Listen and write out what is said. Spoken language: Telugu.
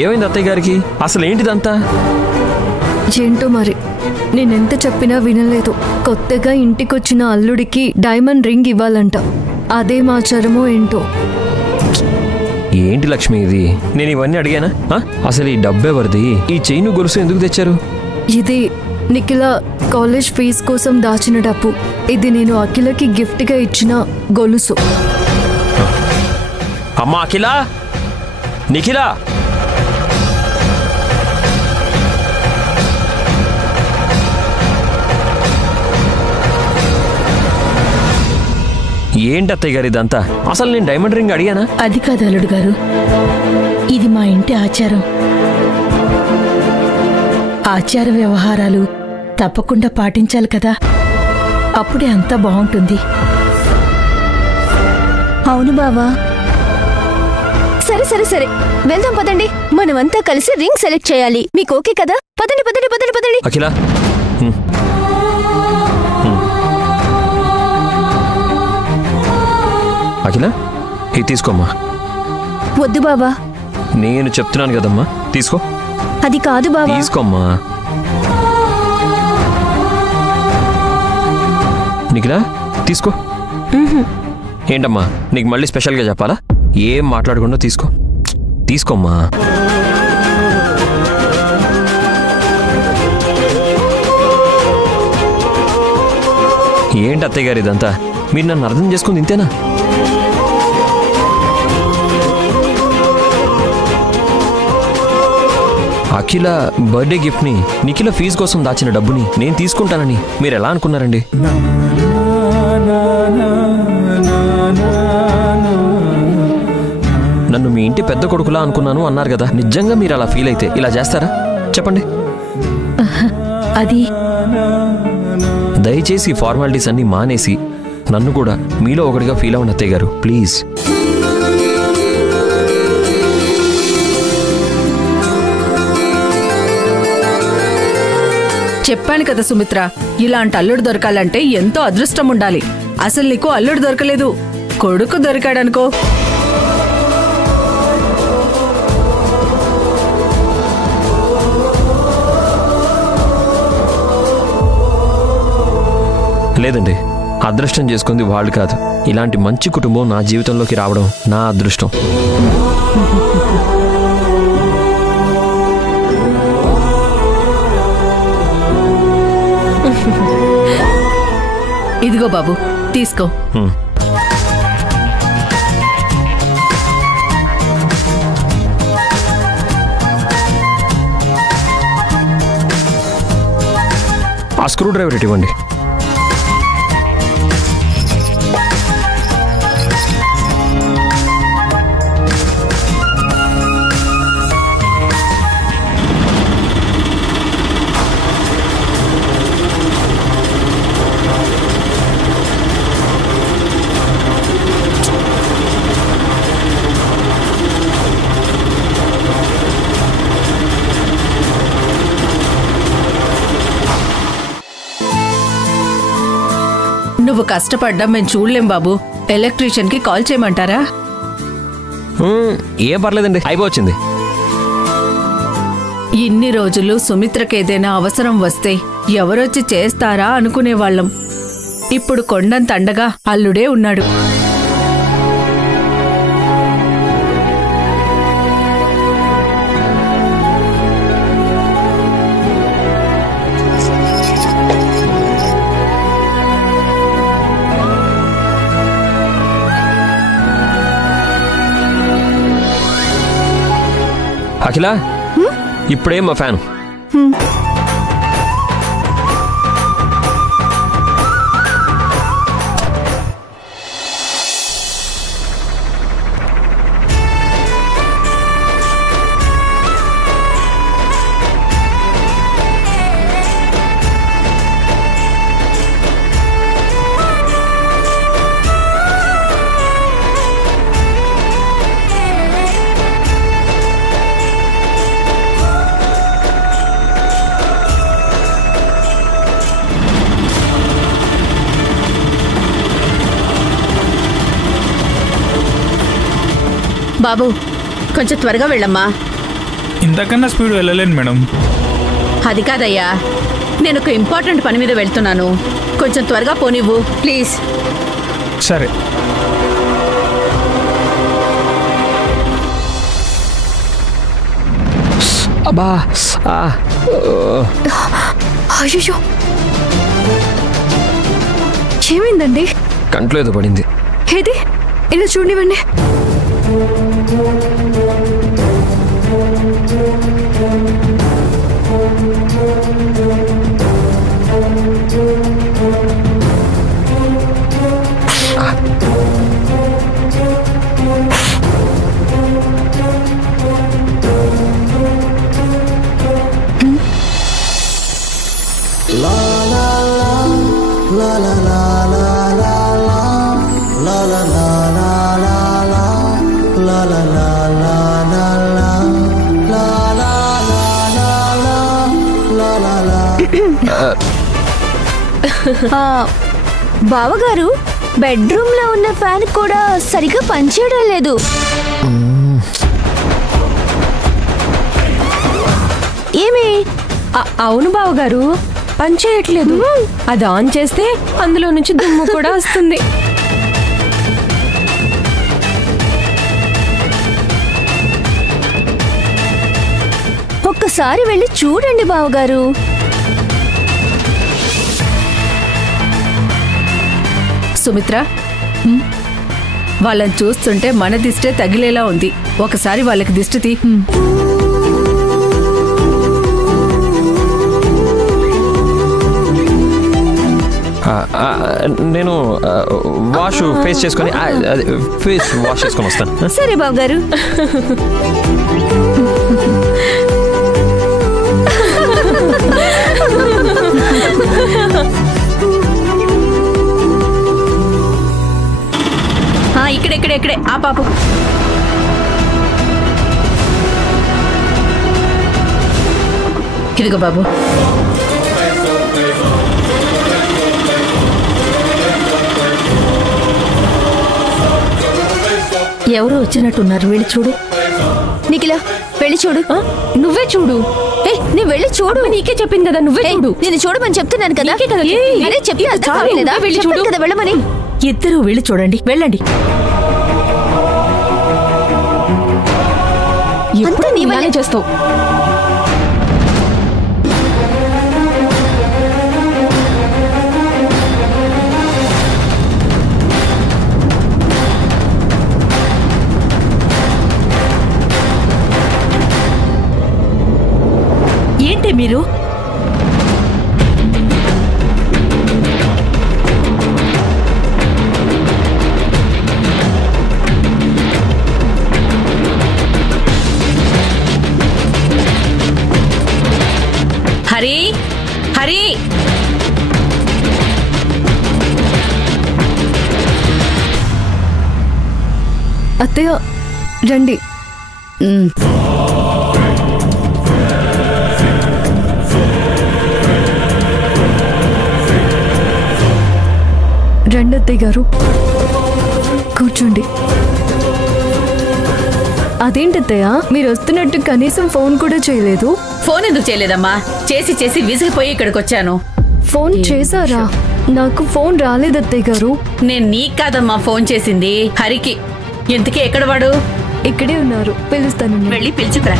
ఏమైంది అత్తయ్య గారికి? అసలు ఏంటిదంతా? ఏంటో మరి, నేనెంత చెప్పినా వినలేదు. కొత్తగా ఇంటికొచ్చిన అల్లుడికి డైమండ్ రింగ్ ఇవ్వాలంట. అదేం ఆచారమో ఏంటో. ఏంటి లక్ష్మి ఇది? నేను ఇవన్నీ అడిగానా? అసలు ఈ డబ్బెవరిది? ఈ చైను గొలుసు ఎందుకు తెచ్చారు? ఇది నిఖిల కాలేజ్ ఫీజ్ కోసం దాచిన డబ్బు. ఇది నేను అఖిలకి గిఫ్ట్గా ఇచ్చిన గొలుసు. అమ్మా అఖిల, నిఖిల, ఏంటి అత్తయ్య గారు ఇదంతా? అసలు నేను డైమండ్ రింగ్ అడిగానా? అది కాదు అల్లుడు గారు, ఇది మా ఇంటి ఆచారం. ఆచార వ్యవహారాలు తప్పకుండా పాటించాలి కదా, అప్పుడే అంతా బాగుంటుంది. అవును బావా. సరే సరే సరే, వెళ్దాం పదండి. మనమంతా కలిసి రింగ్ సెలెక్ట్ చేయాలి. మీకు ఓకే కదా? పదండి పదండి పదండి పదండి. అఖిల, అఖిల, ఇది తీసుకోమ్మా. వద్దు బావా. నేను చెప్తున్నాను కదమ్మా, తీసుకో. అది కాదు బావా. తీసుకోమ్మా. నిఖిల, తీసుకో. ఏంటమ్మా, నీకు మళ్ళీ స్పెషల్గా చెప్పాలా? ఏం మాట్లాడకుండా తీసుకో. తీసుకోమ్మా. ఏంటి అత్తయ్య గారు ఇదంతా? మీరు నన్ను అర్థం చేసుకుంది ఇంతేనా? అఖిల బర్త్డే గిఫ్ట్ని, నిఖిల ఫీజు కోసం దాచిన డబ్బుని నేను తీసుకుంటానని మీరు ఎలా అనుకున్నారండి? నన్ను మీ ఇంటి పెద్ద కొడుకులా అనుకున్నాను అన్నారు కదా. నిజంగా మీరు అలా ఫీల్ అయితే ఇలా చేస్తారా? చెప్పండి. అది దయచేసి ఫార్మాలిటీస్ అన్ని మానేసి నన్ను కూడా మీలో ఒకటిగా ఫీల్ అవ్వండి అత్తయ్య గారు, ప్లీజ్. చెప్పాను కదా సుమిత్ర, ఇలాంటి అల్లుడు దొరకాలంటే ఎంతో అదృష్టం ఉండాలి. అసలు నీకు అల్లుడు దొరకలేదు, కొడుకు దొరికాడనుకో. లేదండి, అదృష్టం చేసుకుంది వాళ్ళు కాదు. ఇలాంటి మంచి కుటుంబం నా జీవితంలోకి రావడం నా అదృష్టం. ఇదిగో బాబు, తీసుకో. ఆ స్క్రూ డ్రైవర్ ఇవ్వండి. నువ్వు కష్టపడ్డా మేము చూడలేం బాబు. ఎలక్ట్రీషియన్ కి కాల్ చేయమంటారా? ఏం పర్లేదండి, అయిపోవచ్చింది. ఇన్ని రోజులు సుమిత్రకి ఏదైనా అవసరం వస్తే ఎవరొచ్చి చేస్తారా అనుకునేవాళ్ళం. ఇప్పుడు కొండంత అండగా అల్లుడే ఉన్నాడు. అఖిల, ఇప్పుడేం మా ఫ్యాన్? బాబు, కొంచెం త్వరగా వెళ్ళమ్మా. ఇంతకన్నా స్పీడ్ వెళ్ళలేను మేడం. అది కాదయ్యా, నేను ఒక ఇంపార్టెంట్ పని మీద వెళ్తున్నాను, కొంచెం త్వరగా పోనివ్వు ప్లీజ్. సరే. అబ్బా అయ్యో, ఏమైందండి? కంట్లో ఏదో పడింది. ఏది? ఇలా చూడండి. బావగారు, బెడ్రూమ్ లో ఉన్న ఫ్యాన్ కూడా సరిగా పనిచేయడం లేదు. ఏమి? అవును బావగారు, పనిచేయట్లేదు. అది ఆన్ చేస్తే అందులో నుంచి దుమ్ము కూడా వస్తుంది. ఒక్కసారి వెళ్ళి చూడండి బావగారు. సుమిత్ర, వాళ్ళని చూస్తుంటే మన దిష్టే తగిలేలా ఉంది. ఒకసారి వాళ్ళకి దిష్టి తీ. నేను ఫేస్ చేసుకొని ఫేస్ వాష్ చేసుకొని వస్తాను. సరే బావగారు. ఇక్కడే ఆ పాపు. ఇదిగో బాబు. ఎవరు వచ్చినట్టున్నారు, వెళ్ళి చూడు. నిఖిల, వెళ్ళి చూడు. నువ్వే చూడు. నువ్వు వెళ్ళి చూడు. నీకే చెప్పింది కదా, నువ్వే చూడు. నేను చూడమని చెప్తున్నాను కదా. అరే చెప్తే అర్థం కాలేదా? వెళ్ళి చూడు కదా వెళ్ళమని. ఇద్దరు వెళ్ళి చూడండి, వెళ్ళండి. అంతా నీ వల్లే చేస్తావు. ఏంటి మీరు? హరి, హరి, అత్తయ్య రండి. రండి అత్తయ్య గారు, కూర్చోండి. అదేంటత్తయ్య, మీరు వస్తున్నట్టు కనీసం ఫోన్ కూడా చేయలేదు? ఫోన్ ఎందుకు చేయలేదమ్మా? చేసి చేసి విసిగిపోయి ఇక్కడికి వచ్చాను. ఫోన్ చేశారా? నాకు ఫోన్ రాలేదత్తయ్య గారు. నేను నీకు కాదమ్మా ఫోన్ చేసింది, హరికి. ఇంతకీ ఎక్కడ వాడు? ఇక్కడే ఉన్నారు, పిలుస్తాను. వెళ్ళి పిలుచుకురా.